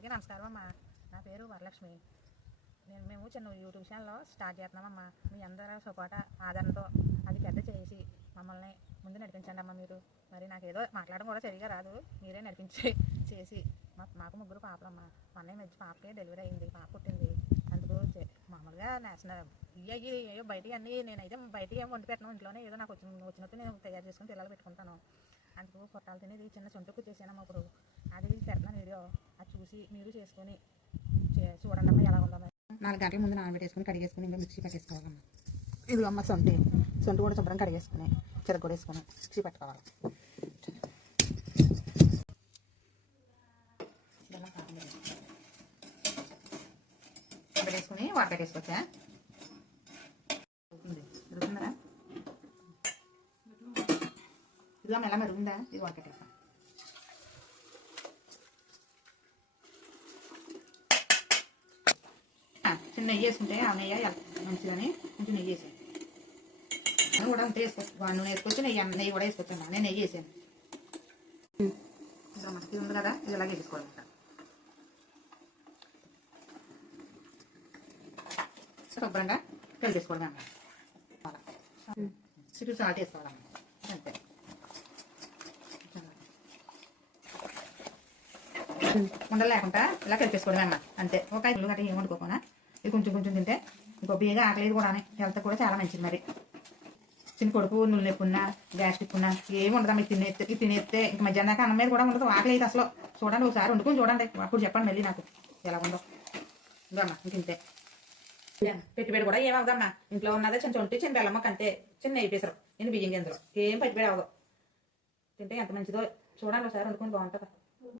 అందరికీ నమస్కారం అమ్మా. నా పేరు వరలక్ష్మి. మేము చిన్న యూట్యూబ్ ఛానల్లో స్టార్ట్ చేస్తున్నామమ్మా. మీ అందరూ సపోర్ట్ ఆదరణతో అది పెద్ద చేసి మమ్మల్ని ముందు నడిపించండి అమ్మ. మీరు మరి నాకేదో మాట్లాడడం కూడా సరిగా రాదు, మీరే చేసి మాకు ముగ్గురు పాపలమ్మ. మొన్న మధ్య పాపకే డెలివరీ అయింది, పాప పుట్టింది. అందుకు మామూలుగా నేషనల్ ఇవి బయటికి అన్నీ నేనైతే బయటికి ఏం వండి పెట్టను, ఇంట్లోనే ఏదో నాకు వచ్చినట్టు నేను తయారు చేసుకుని పిల్లలు పెట్టుకుంటాను. అందుకు పొట్టాలు తినేది చిన్న సొంతకు చేసానమ్మా. ఇప్పుడు అది పెడుతున్నాను వీడియో, అది చూసి మీరు చేసుకొని చూడండి అమ్మా ఎలా ఉందమ్మా. 4 గంటల ముందు నానబెట్టేసుకుని కడిగేసుకుని ఇంకా మిక్సీ పెట్టేసుకోవాలమ్మా. ఇది అమ్మ సొంటి కూడా శుభ్రం కడిగేసుకుని చిరగొడ వేసుకుని మిక్సీ పెట్టుకోవాలి. పెట్టేసుకుని వాటర్ పెట్టేసుకోవచ్చా? దొరుకుతుందా? ఇది అమ్మ ఎలా మెరుగుందా? ఇది వాటర్ పెట్టేస్తా. చిన్న నెయ్యి వేసుకుంటే ఆ నెయ్యి మంచిదని కొంచెం నెయ్యి వేసాను. నేను కూడా అంతే వేసుకోవచ్చు, నూనె వేసుకోవచ్చు, నెయ్యి కూడా వేసుకోవచ్చు. నేను నెయ్యి వేసాను. ఇది ఉంది కదా, ఇది ఇలాగే వేసుకోవాలంట. శుభ్రంగా కలిపేసుకోవడం అమ్మ. చుట్టూ సాల్ట్ వేసుకోవాలమ్మ, అంతే. ఉండలు లేకుండా ఇలా కలిపేసుకోవడం అమ్మ, అంతే. ఒక 5 గంట ఏం వండుకోకుండా ఇది కొంచెం తింటే ఇంకో బేగా ఆకలేదు కూడా, హెల్త్ కూడా చాలా మంచిది. మరి చిన్న కొడుకు నువ్వు నొప్పున్నా గ్యాస్ట్రిక్ ఉన్నా ఏమి ఉండదమ్మా. తినేస్తే ఇంక మధ్యాహ్నం అన్నం మీద కూడా ఉండదు, ఆకలి అయితే అసలు. చూడండి ఒకసారి వండుకొని చూడండి, అప్పుడు చెప్పండి మళ్ళీ నాకు ఎలా ఉందో. ఇంకమ్మా ఇంతే. పెట్టుబడి కూడా ఏమవుదమ్మా, ఇంట్లో ఉన్నదే చిన్న చొంటి చిన్న బెల్లమ్మకి అంతే. చిన్న నెయ్యి పేసరు, నేను బియ్యం గింజలు ఏం పెట్టుబడి అవ్వదు. తింటే ఎంత మంచిదో చూడండి ఒకసారి వండుకొని, బాగుంటుంది.